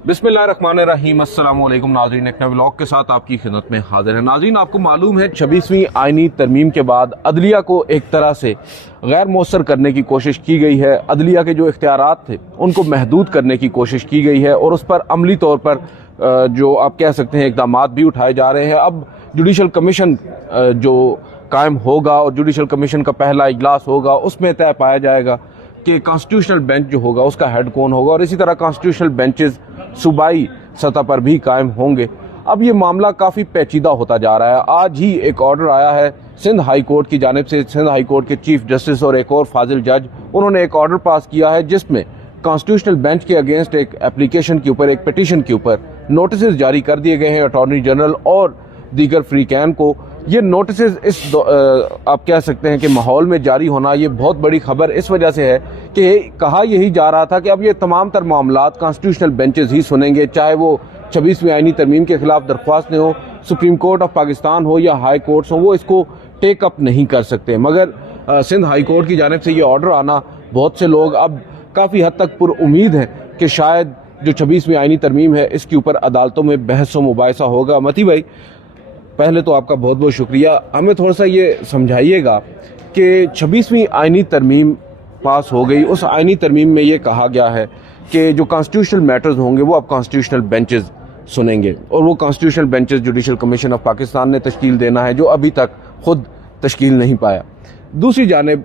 बिस्मिल्लाहिर्रहमानिर्रहीम। अस्सलाम वालेकुम नाज़रीन, एक नए व्लॉग के साथ आपकी खिदमत में हाजिर है। नाज़रीन, आपको मालूम है 26वीं आईनी तरमीम के बाद अदलिया को एक तरह से गैर मौसर करने की कोशिश की गई है। अदलिया के जो इख्तियारात थे उनको महदूद करने की कोशिश की गई है और उस पर अमली तौर पर जो आप कह सकते हैं इक़दाम भी उठाए जा रहे हैं। अब जुडिशल कमीशन जो कायम होगा और जुडिशल कमीशन का पहला इजलास होगा, उसमें तय पाया जाएगा कि कॉन्स्टिट्यूशनल बेंच जो होगा उसका हेड कौन होगा और इसी तरह कॉन्स्टिट्यूशनल बेंचेस सूबाई सतह पर भी कायम होंगे। अब ये मामला काफ़ी पेचीदा होता जा रहा है। आज ही एक ऑर्डर आया है सिंध हाई कोर्ट की जानिब से। सिंध हाई कोर्ट के चीफ जस्टिस और एक और फाजिल जज, उन्होंने एक ऑर्डर पास किया है जिसमें कॉन्स्टिट्यूशनल बेंच के अगेंस्ट एक एप्लीकेशन के ऊपर, एक पिटीशन के ऊपर नोटिस जारी कर दिए गए हैं अटॉर्नी जनरल और दीगर फ्रीकैन को। ये नोटिस इस आप कह सकते हैं कि माहौल में जारी होना ये बहुत बड़ी खबर इस वजह से है कि कहा यही जा रहा था कि अब ये तमाम तर मामलात कॉन्स्टिट्यूशनल बेंचेस ही सुनेंगे, चाहे वो 26वीं आईनी तरमीम के खिलाफ दरख्वास्तें हो, सुप्रीम कोर्ट ऑफ पाकिस्तान हो या हाई कोर्ट्स हो, वो इसको टेक अप नहीं कर सकते। मगर सिंध हाई कोर्ट की जानिब से ये ऑर्डर आना, बहुत से लोग अब काफ़ी हद तक पुरुम्मीद हैं कि शायद जो 26वीं आईनी तरमीम है इसके ऊपर अदालतों में बहस व मुबाहिसा होगा। मती भाई, पहले तो आपका बहुत बहुत शुक्रिया। हमें थोड़ा सा ये समझाइएगा कि 26वीं आईनी तरमीम पास हो गई, उस आईनी तरमीम में ये कहा गया है कि जो कॉन्स्टिट्यूशनल मैटर्स होंगे वो अब कॉन्स्टिट्यूशनल बेंचेस सुनेंगे और वो constitutional benches judicial commission of Pakistan ने तश्कील देना है, जो अभी तक खुद तश्कील नहीं पाया। दूसरी जानिब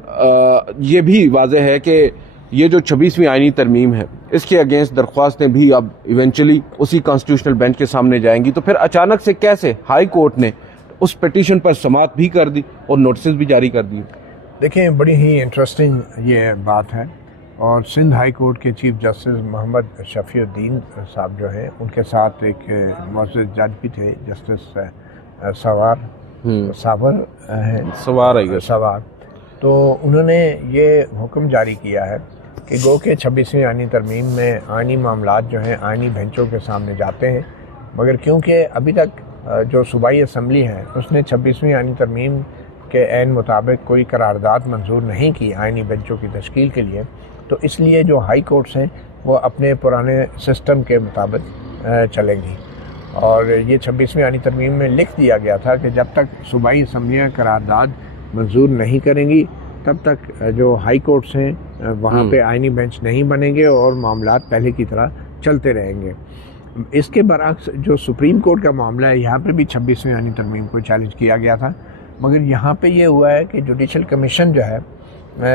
ये भी वाज़ेह है कि ये जो 26वीं आईनी तरमीम है इसके अगेंस्ट दरख्वास्तें भी अब इवेंचुअली उसी कॉन्स्टिट्यूशनल बेंच के सामने जाएंगी। तो फिर अचानक से कैसे हाई कोर्ट ने उस पिटीशन पर समाअत भी कर दी और नोटिस भी जारी कर दिए? देखिए, बड़ी ही इंटरेस्टिंग ये बात है। और सिंध हाई कोर्ट के चीफ जस्टिस मोहम्मद शफीउद्दीन साहब जो हैं, उनके साथ एक मुअज़्ज़ज़ जज भी थे, जस्टिस सवार। तो उन्होंने ये हुक्म जारी किया है कि गो के 26वीं आईनी तरमीम में आईनी मामलात जो हैं आईनी बेंचों के सामने जाते हैं, मगर क्योंकि अभी तक जो सूबाई असम्बली है उसने 26वीं आईनी तरमीम के ऐन मुताबिक कोई करारदाद मंजूर नहीं की आईनी बेंचों की तश्कील के लिए, तो इसलिए जो हाई कोर्ट्स हैं वो अपने पुराने सिस्टम के मुताबिक चलेंगी। और ये 26वीं आईनी तरमीम में लिख दिया गया था कि जब तक सूबाई असम्बलियाँ करारदाद मंजूर नहीं करेंगी तब तक जो हाई कोर्ट्स हैं वहाँ पे आईनी बेंच नहीं बनेंगे और मामलात पहले की तरह चलते रहेंगे। इसके बरअक्स जो सुप्रीम कोर्ट का मामला है, यहाँ पे भी 26वीं आईनी तरमीम को चैलेंज किया गया था, मगर यहाँ पे ये हुआ है कि जुडिशल कमीशन जो है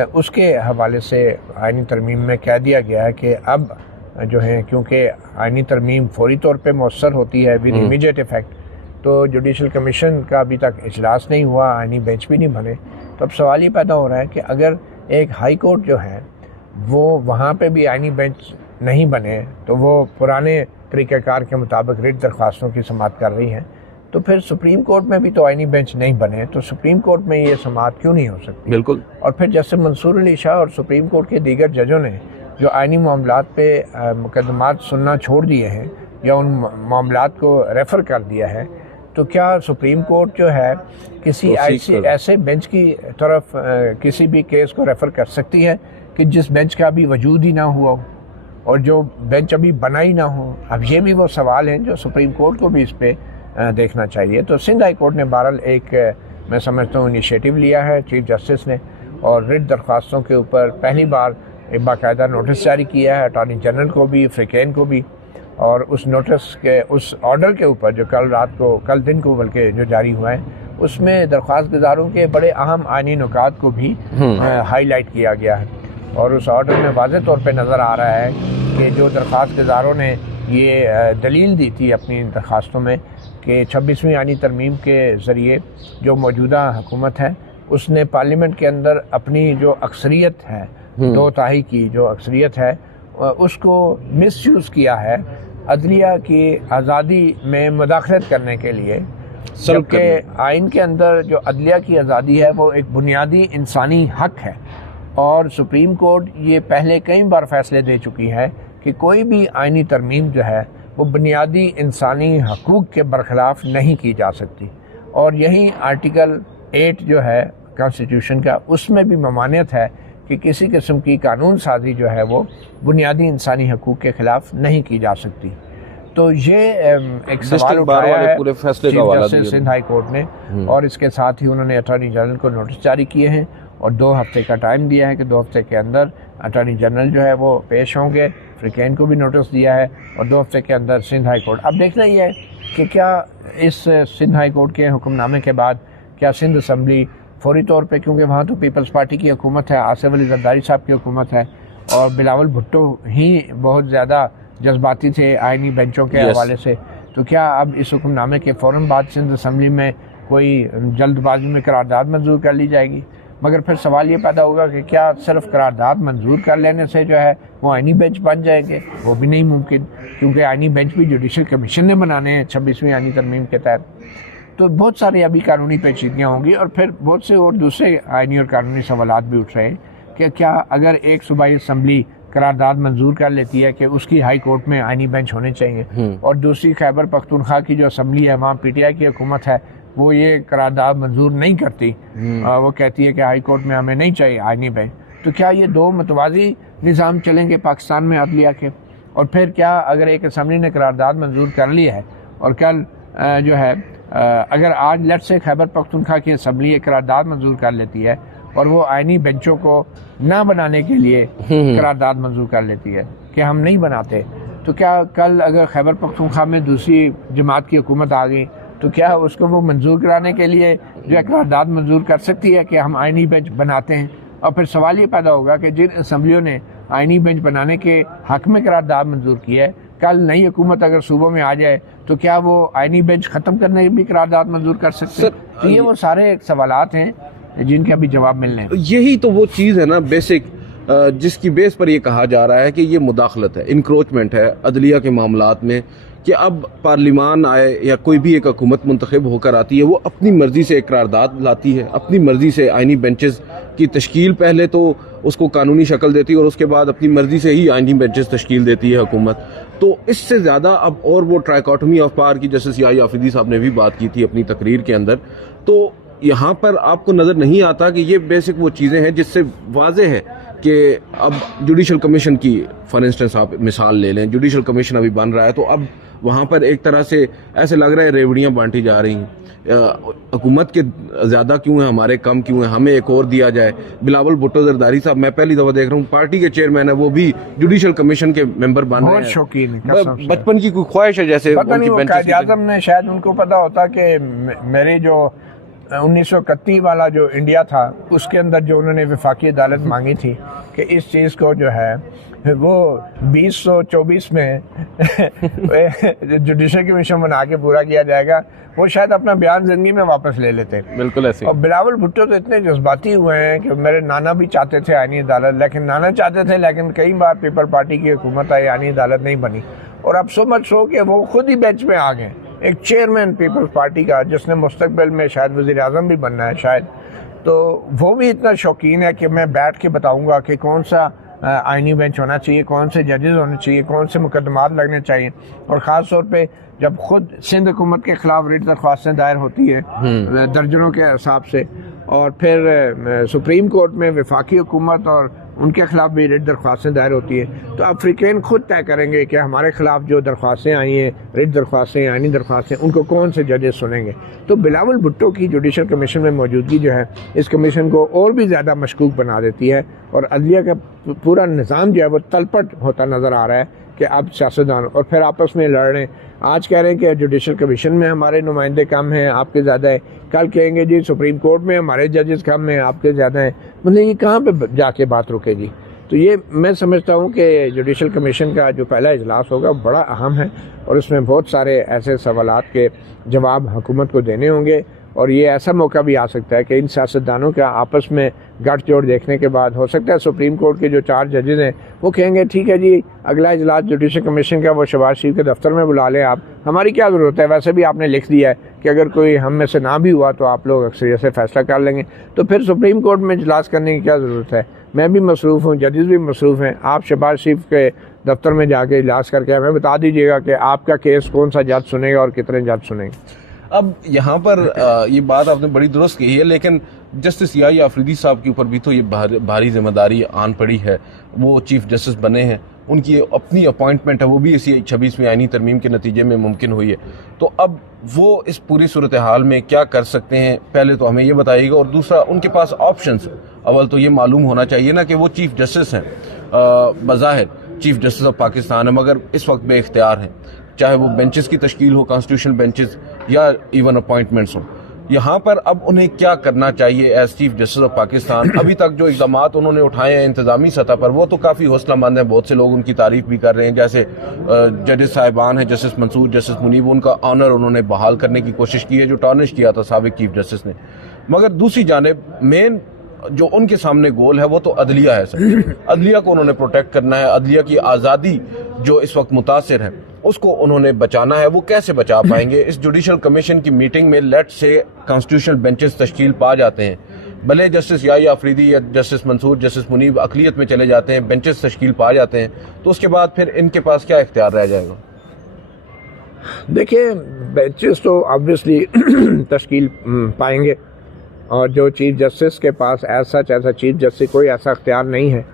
उसके हवाले से आईनी तरमीम में कह दिया गया है कि अब जो है, क्योंकि आईनी तरमीम फौरी तौर पर मौसर होती है विद इमीडिएट इफेक्ट, तो जुडिशल कमीशन का अभी तक इजलास नहीं हुआ, आईनी बेंच भी नहीं बने। तो अब सवाल ये पैदा हो रहा है कि अगर एक हाई कोर्ट जो है वो वहाँ पे भी आईनी बेंच नहीं बने तो वो पुराने तरीक़ाकार के मुताबिक रिट दरख्वास्तों की समाअत कर रही हैं, तो फिर सुप्रीम कोर्ट में भी तो आईनी बेंच नहीं बने, तो सुप्रीम कोर्ट में ये समाअत क्यों नहीं हो सकती? बिल्कुल। और फिर जैसे मंसूर अली शाह और सुप्रीम कोर्ट के दीगर जजों ने जो आईनी मामलात पे मुकदमात सुनना छोड़ दिए हैं या उन मामलात को रेफ़र कर दिया है, तो क्या सुप्रीम कोर्ट जो है किसी ऐसे बेंच की तरफ किसी भी केस को रेफ़र कर सकती है कि जिस बेंच का अभी वजूद ही ना हुआ हो और जो बेंच अभी बना ही ना हो? अब ये भी वो सवाल हैं जो सुप्रीम कोर्ट को भी इस पर देखना चाहिए। तो सिंध हाई कोर्ट ने बहरहाल एक मैं समझता हूँ इनिशिएटिव लिया है चीफ जस्टिस ने, और रिट दरख्वास्तों के ऊपर पहली बार एक बाकायदा नोटिस जारी किया है अटॉर्नी जनरल को भी, फ्रीकैन को भी। और उस नोटिस के, उस ऑर्डर के ऊपर जो कल दिन को बल्कि जो जारी हुआ है, उसमें दरख्वास्त गुजारों के बड़े अहम आईनी नुकात को भी हाईलाइट किया गया है। और उस ऑर्डर में वाज़ेह तौर पे नज़र आ रहा है कि जो दरख्वास्त गुजारों ने ये दलील दी थी अपनी दरख्वास्तों में कि 26वीं आईनी तरमीम के ज़रिए जो मौजूदा हुकूमत है उसने पार्लियामेंट के अंदर अपनी जो अक्सरियत है, 2/3 की जो अक्सरियत है, उसको मिसयूज़ किया है अदलिया की आज़ादी में मुदाखलत करने के लिए, जबकि आइन के अंदर जो अदलिया की आज़ादी है वो एक बुनियादी इंसानी हक है। और सुप्रीम कोर्ट ये पहले कई बार फैसले दे चुकी है कि कोई भी आइनी तरमीम जो है वो बुनियादी इंसानी हकूक़ के बरखिलाफ़ नहीं की जा सकती। और यही आर्टिकल 8 जो है कॉन्स्टिट्यूशन का, उसमें भी ममानियत है कि किसी किस्म की कानून साजी जो है वो बुनियादी इंसानी हकूक़ के ख़िलाफ़ नहीं की जा सकती। तो ये एक सवाल उठाया है पूरे फैसले का चीफ हवाला जस्टिस दिया। सिंध हाई कोर्ट ने, और इसके साथ ही उन्होंने अटॉर्नी जनरल को नोटिस जारी किए हैं और 2 हफ्ते का टाइम दिया है कि 2 हफ्ते के अंदर अटॉर्नी जनरल जो है वो पेश होंगे। फ्रीकेन को भी नोटिस दिया है और 2 हफ्ते के अंदर सिंध हाई कोर्ट। अब देखना ही है कि क्या इस सिंध हाई कोर्ट के हुक्मनामे के बाद क्या सिंध असम्बली फौरी तौर पे, क्योंकि वहाँ तो पीपल्स पार्टी की हुकूमत है, आसिफ अली जरदारी साहब की हुकूमत है और बिलावल भुट्टो ही बहुत ज़्यादा जज्बाती थे आइनी बेंचों के हवाले से, तो क्या अब इस हुक्मनामे के फ़ौरन बाद सिंध असम्बली में कोई जल्दबाजी में करारदाद मंजूर कर ली जाएगी? मगर फिर सवाल ये पैदा होगा कि क्या सिर्फ करारदाद मंजूर कर लेने से जो है वो आइनी बेंच बन जाएंगे? वो भी नहीं मुमकिन, क्योंकि आइनी बेंच भी जुडिशल कमीशन ने बनाने हैं 26वीं आइनी तरमीम के तहत। तो बहुत सारी अभी कानूनी पेचीदगियाँ होंगी और फिर बहुत से और दूसरे आइनी और कानूनी सवालात भी उठ रहे हैं कि क्या अगर एक सूबाई असम्बली करारदाद मंजूर कर लेती है कि उसकी हाई कोर्ट में आइनी बेंच होने चाहिए और दूसरी खैबर पख्तूनख्वा की जो असम्बली है वहाँ PTI की हुकूमत है वो ये करारदाद मंजूर नहीं करती, वो कहती है कि हाई कोर्ट में हमें नहीं चाहिए आइनी बेंच, तो क्या ये 2 मुतवाज़ी निज़ाम चलेंगे पाकिस्तान में अदलिया के? और फिर क्या अगर एक असम्बली ने करारदाद मंजूर कर ली है और कल जो है अगर आज लेट से खैबर पख्तूनख्वा की असम्बली एक करारदाद मंजूर कर लेती है और वो आइनी बेंचों को ना बनाने के लिए करारदाद मंजूर कर लेती है कि हम नहीं बनाते, तो क्या कल अगर खैबर पख्तूनख्वा में दूसरी जमात की हुकूमत आ गई तो क्या उसको वो मंजूर कराने के लिए जो है करारदाद मंजूर कर सकती है कि हम आइनी बेंच बनाते हैं? और फिर सवाल ये पैदा होगा कि जिन असम्बलियों ने आइनी बेंच बनाने के हक में करारदाद मंजूर की है, कल नई हुकूमत अगर सूबों में आ जाए तो क्या वो आइनी बेंच ख़त्म करने की भी करारदाद मंजूर कर सकते हैं? तो ये वो सारे सवालात हैं जिनके अभी जवाब मिलने हैं। यही तो वो चीज़ है ना बेसिक, जिसकी बेस पर ये कहा जा रहा है कि ये मुदाखलत है, इंक्रोचमेंट है अदलिया के मामलात में, कि अब पार्लिमान आए या कोई भी एक हुकूमत मुंतखब होकर आती है वो अपनी मर्जी से एक करारदाद लाती है, अपनी मर्जी से आइनी बेंचेस की तश्कील पहले तो उसको कानूनी शक्ल देती है और उसके बाद अपनी मर्जी से ही आइनी बेंचेस तश्कील देती है हुकूमत। तो इससे ज़्यादा अब और वो ट्राइकोटमी ऑफ पावर की जैसे सियाही आफरीदी साहब ने भी बात की थी अपनी तकरीर के अंदर, तो यहाँ पर आपको नज़र नहीं आता कि ये बेसिक वो चीज़ें हैं जिससे वाज़े है कि अब जुडिशल कमीशन की फॉर इंस्टेंस आप मिसाल ले लें, जुडिशल कमीशन अभी बन रहा है तो अब वहाँ पर एक तरह से ऐसे लग रहा है रेवड़ियाँ बांटी जा रही हैं, हुकूमत के ज़्यादा क्यों हैं हमारे कम क्यों हैं, हमें एक और दिया जाए। बिलावल भुट्टो जरदारी साहब मैं पहली दफ़ा देख रहा हूँ पार्टी के चेयरमैन है, वो भी जुडिशल कमीशन के मेंबर बन रहे हैं। शौकीन बचपन की कोई ख्वाहिश है जैसे पता नहीं, कायद आज़म ने शायद उनको पता होता कि मेरे जो 1931 वाला जो इंडिया था उसके अंदर जो उन्होंने वफाकी अदालत मांगी थी कि इस चीज़ को जो है वो 2024 में जुडिशल कमीशन बना के पूरा किया जाएगा, वो शायद अपना बयान ज़िंदगी में वापस ले लेते। बिल्कुल ऐसे। और बिलावल भुट्टो तो इतने जज्बाती हुए हैं कि मेरे नाना भी चाहते थे आइनी अदालत, लेकिन नाना चाहते थे लेकिन कई बार पीपल पार्टी की हुकूमत आई, आइनी अदालत नहीं बनी और अब सो मच हो कि वो खुद ही बेंच में आ गए, एक चेयरमैन पीपल्स पार्टी का जिसने मुस्तकबिल में शायद वज़ीर आज़म भी बनना है शायद, तो वो भी इतना शौकीन है कि मैं बैठ के बताऊंगा कि कौन सा आइनी बेंच होना चाहिए, कौन से जजेस होने चाहिए, कौन से मुकदमात लगने चाहिए। और ख़ास तौर पे जब खुद सिंध हुकूमत के ख़िलाफ़ रिट दरख्वास्तें दायर होती है दर्जनों के हिसाब से, और फिर सुप्रीम कोर्ट में वफाकी हुकूमत और उनके ख़िलाफ़ भी रिट दरख्वास्तें दायर होती है, तो अफ्रीकन खुद तय करेंगे कि हमारे ख़िलाफ़ जो दरख्वास्तें आई हैं, रिट दरख्वास्तें, आइनी दरख्वास्तें, उनको कौन से जजेस सुनेंगे। तो बिलावल भुट्टो की जुडिशल कमीशन में मौजूदगी जो है इस कमीशन को और भी ज़्यादा मशकूक बना देती है और अदलिया का पूरा निज़ाम जो है वो तलपट होता नज़र आ रहा है कि अब सियासतदान और फिर आपस में लड़ रहे हैं। आज कह रहे हैं कि जुडिशल कमीशन में हमारे नुमाइंदे कम हैं, आपके ज़्यादा है, कल कहेंगे जी सुप्रीम कोर्ट में हमारे जजेस कम हैं, आपके ज़्यादा हैं, मतलब ये कहाँ पे जाके बात रुकेगी। तो ये मैं समझता हूँ कि जुडिशल कमीशन का जो पहला इजलास होगा बड़ा अहम है और उसमें बहुत सारे ऐसे सवालात के जवाब हुकूमत को देने होंगे और ये ऐसा मौका भी आ सकता है कि इन सियासतदानों का आपस में गठजोड़ देखने के बाद हो सकता है सुप्रीम कोर्ट के जो 4 जजेस हैं वो कहेंगे ठीक है जी अगला इजलास जुडिशल कमीशन का वो शहबाज शरीफ के दफ्तर में बुला लें आप, हमारी क्या ज़रूरत है, वैसे भी आपने लिख दिया है कि अगर कोई हम में से ना भी हुआ तो आप लोग अक्सरियत से फैसला कर लेंगे, तो फिर सुप्रीम कोर्ट में इजलास करने की क्या ज़रूरत है। मैं भी मसरूफ़ हूँ, जजेस भी मसरूफ़ हैं, आप शहबाज शरीफ के दफ्तर में जाके इजलास करके हमें बता दीजिएगा कि आपका केस कौन सा जज सुनेगा और कितने जज सुनेंगे। अब यहाँ पर ये बात आपने बड़ी दुरुस्त कही है, लेकिन जस्टिस सियाही आफरीदी साहब के ऊपर भी तो ये भारी जिम्मेदारी आन पड़ी है। वो चीफ जस्टिस बने हैं, उनकी अपनी अपॉइंटमेंट है वो भी इसी 26वीं आईनी तरमीम के नतीजे में मुमकिन हुई है। तो अब वो इस पूरी सूरत हाल में क्या कर सकते हैं, पहले तो हमें ये बताइएगा, और दूसरा उनके पास ऑप्शंस, अव्वल तो ये मालूम होना चाहिए ना कि वो चीफ जस्टिस हैं, बज़ाहिर चीफ जस्टिस ऑफ पाकिस्तान है, मगर इस वक्त बेइख्तियार हैं, चाहे वो बेंचेस की तश्कील हो, कॉन्स्टिट्यूशनल बेंचेस, या इवन अपॉइंटमेंट्स हो। यहाँ पर अब उन्हें क्या करना चाहिए as chief justice of Pakistan? अभी तक जो इक़दाम उन्होंने उठाए हैं इंतजामी सतह पर वो तो काफ़ी हौसलामंद हैं, बहुत से लोग उनकी तारीफ भी कर रहे हैं, जैसे जजेस साहिबान हैं, जस्टिस मंसूर, जस्टिस मुनीब, उनका ऑनर उन्होंने बहाल करने की कोशिश की है जो टार्निश किया था साबिक चीफ जस्टिस ने। मगर दूसरी जानिब मेन जो उनके सामने गोल है वो तो अदलिया है सर। अदलिया को उन्होंने प्रोटेक्ट करना है, अदलिया की आज़ादी जो इस वक्त मुतासिर है उसको उन्होंने बचाना है। वो कैसे बचा पाएंगे? इस जुडिशल कमीशन की मीटिंग में लेट से कॉन्स्टिट्यूशनल बेंचेस तश्कील पा जाते हैं, भले जस्टिस याहिया अफरीदी या जस्टिस मंसूर, जस्टिस मुनीब अकलियत में चले जाते हैं, बेंचेस तश्कील पा जाते हैं, तो उसके बाद फिर इनके पास क्या इख्तियार रह जाएगा? देखिए, बेंचेस तो ऑब्वियसली तश्कील पाएंगे, और जो चीफ जस्टिस के पास ऐसा चीफ जस्टिस कोई ऐसा इख्तियार नहीं है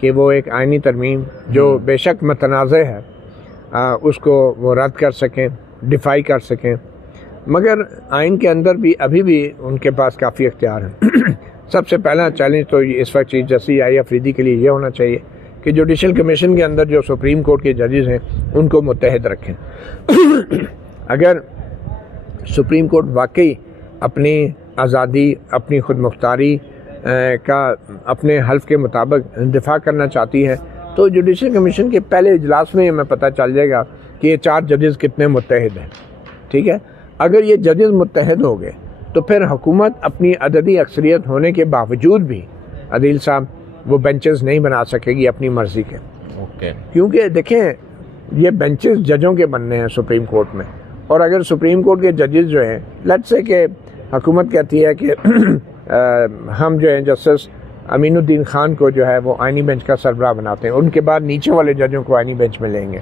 कि वो एक आइनी तरमीम जो बेशक मतनाज़ है उसको वो रद्द कर सकें, डिफाई कर सकें, मगर आइन के अंदर भी अभी भी उनके पास काफ़ी इख्तियार हैं। सबसे पहला चैलेंज तो इस वक्त चीफ जस्टिस याहिया अफरीदी के लिए ये होना चाहिए कि जुडिशल कमीशन के अंदर जो सुप्रीम कोर्ट के जजेस हैं उनको मुत्तहद रखें। अगर सुप्रीम कोर्ट वाकई अपनी आज़ादी, अपनी खुद मुख्तारी का अपने हल्फ के मुताबिक दिफा करना चाहती है तो जुडिशल कमीशन के पहले इजलास में हमें पता चल जाएगा कि ये 4 जजेस कितने मुत्तहद हैं। ठीक है, अगर ये जजेस मुत्तहद हो गए तो फिर हुकूमत अपनी अददी अक्सरियत होने के बावजूद भी अदील साहब वो बेंचेस नहीं बना सकेगी अपनी मर्ज़ी के। क्योंकि देखें, ये बेंचेस जजों के बनने हैं सुप्रीम कोर्ट में, और अगर सुप्रीम कोर्ट के जजेस जो हैं, लेट्स से कि हुकूमत कहती है कि हम जो है जस्टिस अमीनुद्दीन खान को जो है वो आइनी बेंच का सरबराह बनाते हैं, उनके बाद नीचे वाले जजों को आइनी बेंच में लेंगे,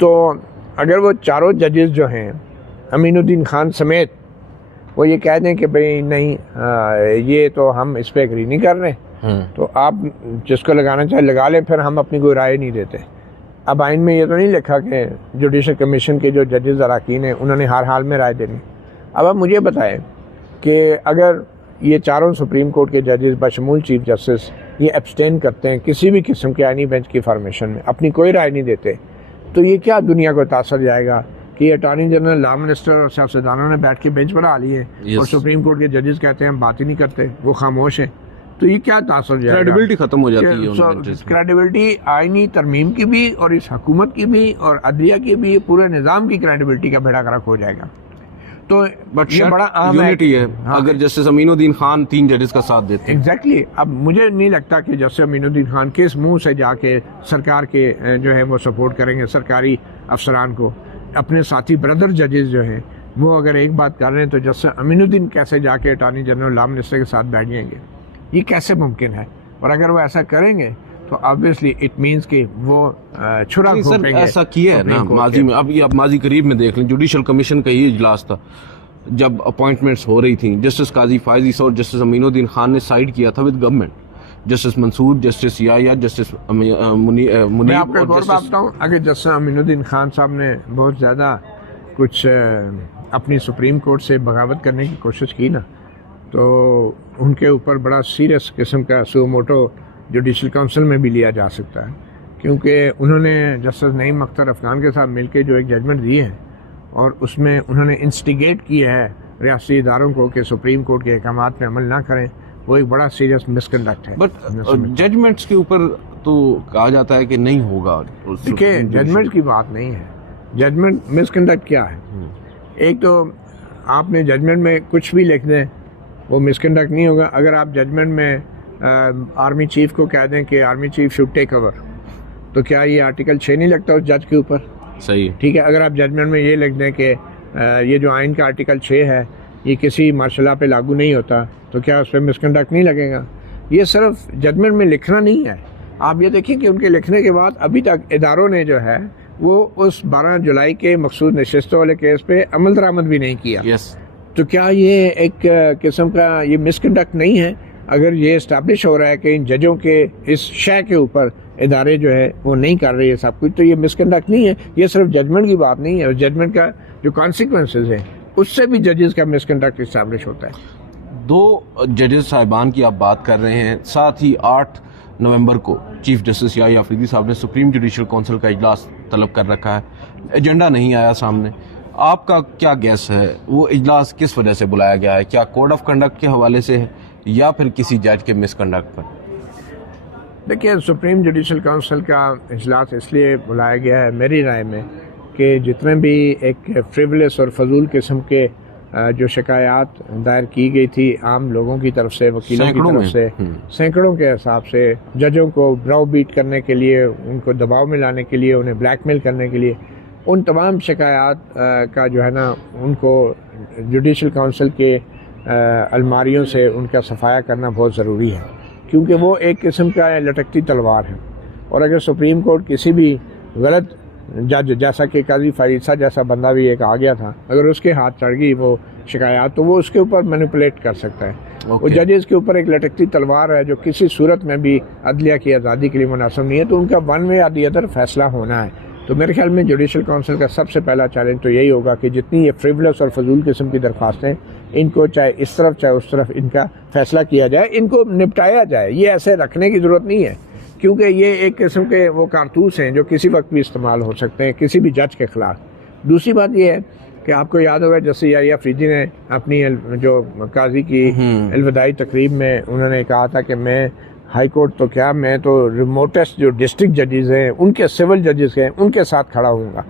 तो अगर वो चारों जजेस जो हैं अमीनुद्दीन खान समेत वो ये कह दें कि भाई नहीं, ये तो हम इस पर एग्री नहीं कर रहे, तो आप जिसको लगाना चाहे लगा लें, फिर हम अपनी कोई राय नहीं देते। अब आइन में ये तो नहीं लिखा कि जुडिशल कमीशन के जो जजेस अरकान हैं उन्होंने हर हाल में राय देनी। अब आप मुझे बताएं कि अगर ये चारों सुप्रीम कोर्ट के जजेस बशमूल चीफ जस्टिस ये एब्सटेन करते हैं किसी भी किस्म के आइनी बेंच की फॉर्मेशन में, अपनी कोई राय नहीं देते, तो ये क्या दुनिया को तासर जाएगा कि अटॉर्नी जनरल, लॉ मिनिस्टर और सियासतदानों ने बैठ के बेंच बना लिए और सुप्रीम कोर्ट के जजेस कहते हैं हम बात ही नहीं करते, वो खामोश है, तो ये क्या तासर जाएगा? क्रेडिबिलिटी खत्म हो जाती है। क्रेडिबिलिटी आइनी तरमीम की भी और इस हुकूमत की भी और अदलिया की भी, पूरे निज़ाम की क्रेडिबिलिटी का बेड़ा गर्क हो जाएगा। तो बट ये बड़ा अहम यूनिटी है। हाँ, अगर जस्टिस अमीनुद्दीन खान 3 जजेस का साथ देते हैं। एग्जैक्टली। अब मुझे नहीं लगता कि जस्टिस अमीनुद्दीन खान किस मुंह से जाके सरकार के जो है वो सपोर्ट करेंगे सरकारी अफसरान को। अपने साथी ब्रदर जजेस जो हैं वो अगर एक बात कर रहे हैं तो जस्टिस अमीनुद्दीन कैसे जाके अटॉर्नी जनरल, लॉ मिनिस्टर के साथ बैठ जाएंगे? ये कैसे मुमकिन है? और अगर वो ऐसा करेंगे तो ऑब्वियसली इट मीन्स कि वो छुरा घोंपेंगे। ऐसा किया है ना माजी में। अब ये आप माजी करीब में देख लें, जुडिशल कमीशन का ये इजलास था जब अपॉइंटमेंट्स हो रही थी, जस्टिस काजी फायजी और जस्टिस अमीनुद्दीन खान ने साइड किया था with government. Justice Mansoor, justice Yahya, justice Munib. मैं आपको एक और बात बताऊं, अगर जस्टिस अमीनुद्दीन खान साहब ने बहुत ज़्यादा कुछ अपनी सुप्रीम कोर्ट से बगावत करने की कोशिश की ना, तो उनके ऊपर बड़ा सीरियस किस्म का सू मोटो जुडिशल काउंसिल में भी लिया जा सकता है, क्योंकि उन्होंने जस्टिस नईम अख्तर अफगान के साथ मिलकर जो एक जजमेंट दिए हैं और उसमें उन्होंने इंस्टिगेट किया है रियासती इदारों को कि सुप्रीम कोर्ट के अहकाम पे अमल ना करें, वो एक बड़ा सीरियस मिसकंडक्ट है। बट जजमेंट्स के ऊपर तो कहा जाता है कि नहीं होगा। देखिए, जजमेंट की बात नहीं है, जजमेंट मिसकंडक्ट क्या है? एक तो आपने जजमेंट में कुछ भी लिख दें वो मिसकंडक्ट नहीं होगा। अगर आप जजमेंट में आर्मी चीफ को कह दें कि army chief should take over, तो क्या ये आर्टिकल 6 नहीं लगता उस जज के ऊपर? सही है, ठीक है। अगर आप जजमेंट में ये लिख दें कि ये जो आइन का आर्टिकल 6 है ये किसी मार्शल पे लागू नहीं होता, तो क्या उस पर मिसकंडक्ट नहीं लगेगा? ये सिर्फ जजमेंट में लिखना नहीं है। आप ये देखिए कि उनके लिखने के बाद अभी तक इदारों ने जो है वो उस 12 जुलाई के मखसूस नशिस्तों वाले केस पे अमल दरामद भी नहीं किया। yes. तो क्या ये एक किस्म का ये मिसकंडक्ट नहीं है अगर ये इस्टेब्लिश हो रहा है कि इन जजों के इस शय के ऊपर इदारे जो है वो नहीं कर रहे हैं सब कुछ, तो ये मिसकंडक्ट नहीं है। ये सिर्फ जजमेंट की बात नहीं है, जजमेंट का जो कॉन्सिक्वेंसेज है उससे भी जजेस का मिसकंडक्ट इस्टेब्लिश होता है। 2 जजेस साहिबान की आप बात कर रहे हैं, साथ ही 8 नवंबर को चीफ जस्टिस याहिया अफरीदी साहब ने सुप्रीम जुडिशल काउंसिल का इजलास तलब कर रखा है, एजेंडा नहीं आया सामने। आपका क्या गैस है, वो इजलास किस वजह से बुलाया गया है? क्या कोड ऑफ कंडक्ट के हवाले से है या फिर किसी जज के मिसकंडक्ट पर? देखिए, सुप्रीम जुडिशल काउंसिल का इजलास इसलिए बुलाया गया है मेरी राय में कि जितने भी एक फ्रिवलेस और फजूल किस्म के जो शिकायत दायर की गई थी आम लोगों की तरफ से, वकीलों की तरफ से, सैकड़ों के हिसाब से, जजों को ब्राउ बीट करने के लिए, उनको दबाव में लाने के लिए, उन्हें ब्लैकमेल करने के लिए, उन तमाम शिकायत का जो है ना उनको जुडिशल काउंसिल के अलमारियों से उनका सफाया करना बहुत ज़रूरी है, क्योंकि वो एक किस्म का लटकती तलवार है। और अगर सुप्रीम कोर्ट किसी भी गलत जज, जैसा कि काजी फरीद साहब जैसा बंदा भी एक आ गया था, अगर उसके हाथ चढ़ गई वो शिकायत, तो वो उसके ऊपर मैनिपुलेट कर सकता है। वो जजेस के ऊपर एक लटकती तलवार है जो किसी सूरत में भी अदलिया की आज़ादी के लिए मुनासिब नहीं है, तो उनका वन वे या दी अदर फैसला होना है। तो मेरे ख्याल में जुडिशल काउंसिल का सबसे पहला चैलेंज तो यही होगा कि जितनी ये फ्रिवलेस और फजूल किस्म की दरख्वास्तें, इनको चाहे इस तरफ चाहे उस तरफ इनका फैसला किया जाए, इनको निपटाया जाए। ये ऐसे रखने की ज़रूरत नहीं है, क्योंकि ये एक किस्म के वो कारतूस हैं जो किसी वक्त भी इस्तेमाल हो सकते हैं किसी भी जज के खिलाफ। दूसरी बात ये है कि आपको याद होगा जैसे याहिया अफरीदी ने अपनी जो काजी की अलविदाई तकरीब में उन्होंने कहा था कि मैं हाई कोर्ट तो क्या, मैं तो रिमोटेस्ट जो डिस्ट्रिक्ट जजेस हैं, उनके सिविल जजेस हैं, उनके साथ खड़ा हूँगा।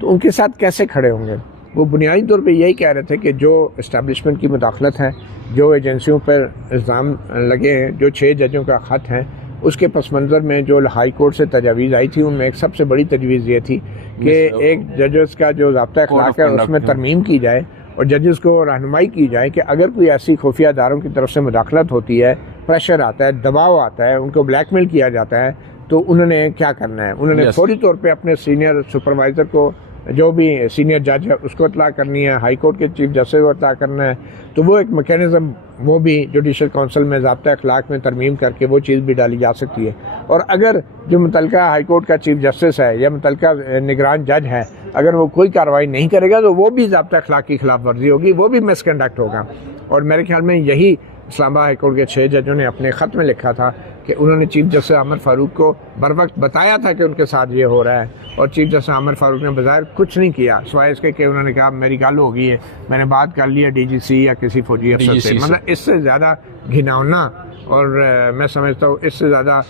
तो उनके साथ कैसे खड़े होंगे? वो बुनियादी तौर पे यही कह रहे थे कि जो इस्टेब्लिशमेंट की मुदाखलत है, जो एजेंसियों पर इल्ज़ाम लगे हैं, जो 6 जजों का ख़त है, उसके पस मंज़र में जो हाई कोर्ट से तजवीज़ आई थी उनमें एक सबसे बड़ी तजवीज़ ये थी कि एक जजेस का जो ज़ाब्ता अखलाक है उसमें तरमीम की जाए और जजेस को रहनुमाई की जाए कि अगर कोई ऐसी खुफिया इदारों की तरफ से मुदाखलत होती है, प्रेशर आता है, दबाव आता है, उनको ब्लैकमेल किया जाता है, तो उन्होंने क्या करना है? उन्होंने फौरी तौर पे अपने सीनियर सुपरवाइज़र को, जो भी सीनियर जज है, उसको इत्तला करनी है, हाई कोर्ट के चीफ जस्टिस को इत्तला करना है। तो वो एक मैकेनिज़्म वो भी जुडिशल काउंसिल में ज़ाब्ता अखलाक में तरमीम करके वो चीज़ भी डाली जा सकती है। और अगर जो मुतलका हाई कोर्ट का चीफ जस्टिस है या मुतलका निगरान जज है, अगर वो कोई कार्रवाई नहीं करेगा तो वो भी ज़ाब्ता अखलाक की खिलाफ वर्जी होगी, वो भी मिसकंडक्ट होगा। और मेरे ख्याल में यही इस्लामाबाद हाई कोर्ट के 6 जजों ने अपने ख़त में लिखा था कि उन्होंने चीफ जस्टिस आमिर फारूक को बर वक्त बताया था कि उनके साथ ये हो रहा है, और चीफ जस्टिस आमिर फारूक ने बज़ाहिर कुछ नहीं किया सिवाय इसके कि उन्होंने कहा मेरी गल हो गई है, मैंने बात कर ली है डीजीसी या किसी फौजी अफसर से। मतलब इससे ज़्यादा घिनौना और मैं समझता हूँ इससे ज़्यादा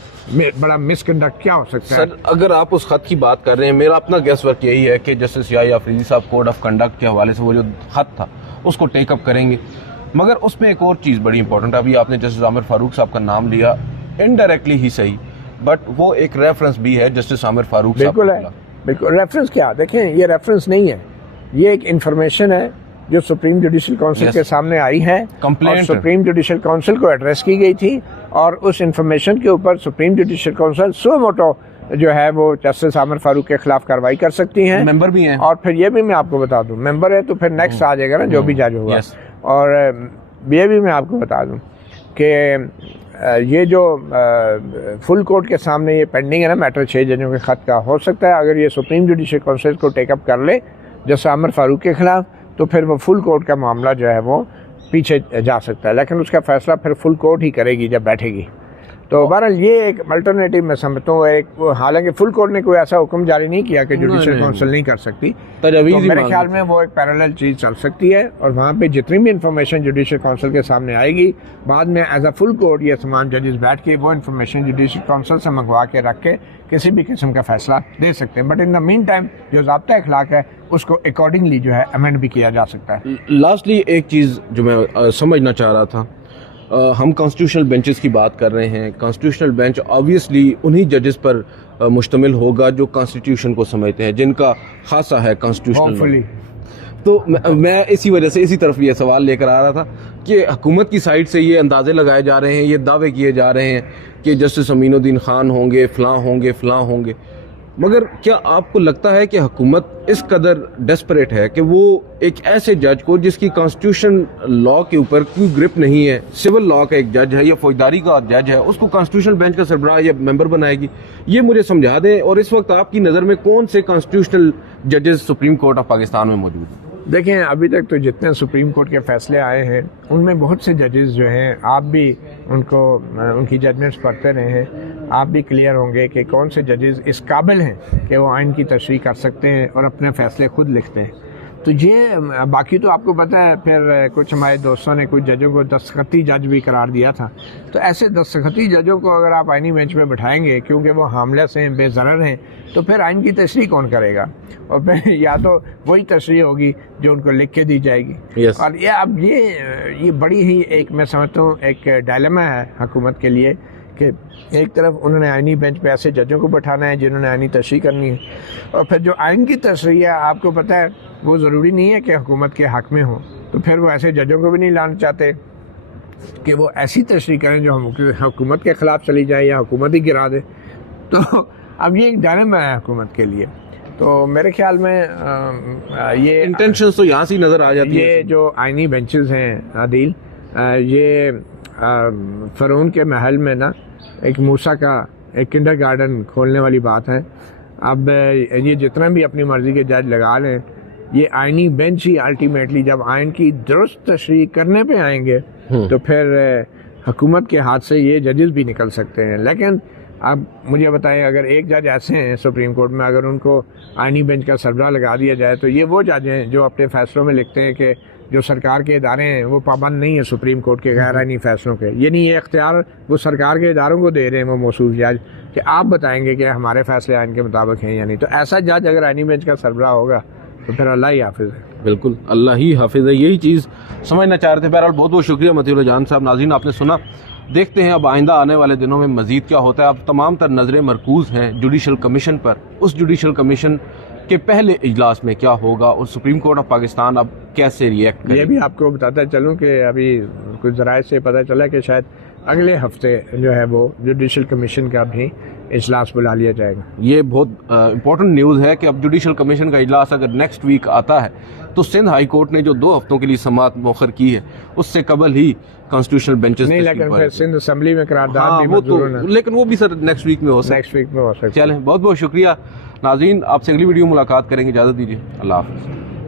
बड़ा मिसकंडक्ट क्या हो सकता है? सर, अगर आप उस खत की बात कर रहे हैं, मेरा अपना गेस वर्क यही है कि जस्टिस याहिया अफरीदी साहब कोड ऑफ कंडक्ट के हवाले से वो जो खत था उसको टेकअप करेंगे, मगर उसमें एक और चीज़ बड़ी इंपॉर्टेंट है। अभी आपने जस्टिस आमिर फारूक साहब का नाम लिया, इनडायरेक्टली ही सही, बट वो एक रेफरेंस भी है जस्टिस आमिर फारूक साहब। बिल्कुल है, बिल्कुल। रेफरेंस क्या? देखें, ये रेफरेंस नहीं है, ये एक इंफॉर्मेशन है जो सुप्रीम जुडिशल काउंसिल के सामने आई है, कंप्लेंट सुप्रीम जुडिशल काउंसिल को एड्रेस की गई थी, और उस इंफॉर्मेशन के ऊपर सुप्रीम जुडिशल काउंसिल सो मोटो जो है वो जस्टिस आमिर फारूक के खिलाफ कार्रवाई कर सकती हैं। मेंबर भी हैं, और फिर ये भी मैं आपको बता दूं, मेंबर है तो फिर नेक्स्ट आ जाएगा ना जो भी जज होगा। और ये भी मैं आपको बता दूं कि ये जो फुल कोर्ट के सामने ये पेंडिंग है ना मैटर 6 जजों के खत का, हो सकता है अगर ये सुप्रीम जुडिशल काउंसिल को टेकअप कर ले जस्टिस आमिर फारूक के खिलाफ, तो फिर वो फुल कोर्ट का मामला जो है वो पीछे जा सकता है, लेकिन उसका फैसला फिर फुल कोर्ट ही करेगी जब बैठेगी। तो बहरहाल ये एक अल्टरनेटिव मैं समझता हूँ। एक हालांकि फुल कोर्ट ने कोई ऐसा हुक्म जारी नहीं किया कि जुडिशल काउंसिल नहीं कर सकती, तो मेरे ख्याल में वो एक पैरेलल चीज़ चल सकती है, और वहाँ पे जितनी भी इंफॉर्मेशन जुडिशल काउंसिल के सामने आएगी, बाद में एज अ फुल कोर्ट ये तमाम जजेस बैठ के वो इंफॉर्मेशन जुडिशल काउंसिल से मंगवा के रख के किसी भी किस्म का फैसला दे सकते हैं। But in the mean time जो ज़ाब्ता अखलाक है उसको अकॉर्डिंगली जो है अमेंड भी किया जा सकता है। लास्टली एक चीज़ जो मैं समझना चाह रहा था, हम कॉन्स्टिट्यूशनल बेंचेस की बात कर रहे हैं। कॉन्स्टिट्यूशनल बेंच ऑब्वियसली उन्हीं जजेस पर मुश्तमिल होगा जो कॉन्स्टिट्यूशन को समझते हैं, जिनका खासा है कॉन्स्टिट्यूशनल। तो मैं इसी वजह से इसी तरफ ये सवाल लेकर आ रहा था कि हुकूमत की साइड से ये अंदाजे लगाए जा रहे हैं, ये दावे किए जा रहे हैं कि जस्टिस अमीनुद्दीन खान होंगे, फ़लाँ होंगे, फ़लाँ होंगे। मगर क्या आपको लगता है कि हुकूमत इस कदर डेस्परेट है कि वो एक ऐसे जज को जिसकी कॉन्स्टिट्यूशन लॉ के ऊपर कोई ग्रिप नहीं है, सिविल लॉ का एक जज है या फौजदारी का जज है, उसको कॉन्स्टिट्यूशनल बेंच का सरबराह या मेंबर बनाएगी? ये मुझे समझा दें। और इस वक्त आपकी नज़र में कौन से कॉन्स्टिट्यूशनल जजेस सुप्रीम कोर्ट ऑफ पाकिस्तान में मौजूद हैं? देखें, अभी तक तो जितने सुप्रीम कोर्ट के फैसले आए हैं उनमें बहुत से जजेस जो हैं, आप भी उनकी जजमेंट्स पढ़ते रहे हैं, आप भी क्लियर होंगे कि कौन से जजेस इस काबिल हैं कि वो आइन की तशरीह कर सकते हैं और अपने फैसले खुद लिखते हैं। तो ये बाकी तो आपको पता है, फिर कुछ हमारे दोस्तों ने कुछ जजों को दस्तखती जज भी करार दिया था। तो ऐसे दस्तखती जजों को अगर आप आइनी बेंच में बैठाएंगे क्योंकि वो हामलेस हैं, बेज़रर हैं, तो फिर आइन की तशरीह कौन करेगा? और फिर या तो वही तशरीह होगी जो उनको लिख के दी जाएगी। yes. और ये बड़ी ही एक, मैं समझता हूँ, एक डायलेमा है हुकूमत के लिए कि एक तरफ उन्होंने आइनी बेंच पे ऐसे जजों को बैठाना है जिन्होंने आइनी तशरीह करनी है, और फिर जो आइन की तशरीह है आपको पता है वो ज़रूरी नहीं है कि हुकूमत के हक़ में हो, तो फिर वो ऐसे जजों को भी नहीं लाना चाहते कि वो ऐसी तशरीह करें जो हुकूमत के ख़िलाफ़ चली जाए या हुकूमत ही गिरा दे। तो अब ये एक डायलेमा है हुकूमत के लिए। तो मेरे ख्याल में ये इंटेंशंस तो यहाँ से नज़र आ जाती है। ये जो आइनी बेंचेस हैं आदिल, ये फ़िरौन के महल में ना एक मूसा का एक किंडरगार्टन खोलने वाली बात है। अब ये जितना भी अपनी मर्ज़ी के जज लगा लें, ये आइनी बेंच ही अल्टीमेटली जब आइन की दुरुस्त तशरीह करने पे आएंगे तो फिर हुकूमत के हाथ से ये जजेस भी निकल सकते हैं। लेकिन अब मुझे बताएं, अगर एक जज ऐसे हैं सुप्रीम कोर्ट में, अगर उनको आइनी बेंच का सरबराह लगा दिया जाए तो ये वो जज हैं जो अपने फैसलों में लिखते हैं कि जो सरकार के इदारे हैं वो पाबंद नहीं है सुप्रीम कोर्ट के गैर आइनी फैसलों के। ये नहीं, ये इख्तियार वो सरकार के इदारों को दे रहे हैं वो मौसूल जज कि आप बताएंगे कि हमारे फैसले आइन के मुताबिक हैं या नहीं। तो ऐसा जज अगर आइनी बेंच का सरबराह होगा तो फिर अल्लाह ही हाफिज़ है। बिल्कुल, अल्लाह ही हाफिज़ है, यही चीज़ समझना चाह रहे थे। बहरहाल बहुत बहुत शुक्रिया मतीउर जान साहब। नाज़रीन, आपने सुना, देखते हैं अब आइंदा आने वाले दिनों में मज़ीद क्या होता है। अब तमाम तर नज़रें मरकूज़ हैं जुडिशल कमीशन पर, उस जुडिशल कमीशन के पहले इजलास में क्या होगा और सुप्रीम कोर्ट ऑफ पाकिस्तान अब कैसे रिएक्ट करेगा। ये भी आपको बताता चलूँ कि अभी कुछ ज़राए से पता चला कि शायद अगले हफ्ते जो है वो जुडिशल कमीशन का भी इजलास बुला लिया जाएगा। ये बहुत इंपॉर्टेंट न्यूज़ है कि अब जुडिशल कमीशन का इजलास अगर नेक्स्ट वीक आता है तो सिंध हाई कोर्ट ने जो 2 हफ्तों के लिए समाअत मौखर की है उससे कबल ही कॉन्स्टिट्यूशनल बेंचेस नहीं, लेकिन फिर सिंध असेंबली में करारदाद भी वो तो, मंजूर होना, लेकिन वो भी सर नेक्स्ट वीक में हो सकता है। नेक्स्ट वीक में हो सकता है। चलें, बहुत बहुत शुक्रिया नाज़रीन, आपसे अगली वीडियो मुलाकात करेंगे। इजाज़त दीजिए, अल्लाह हाफ़िज़।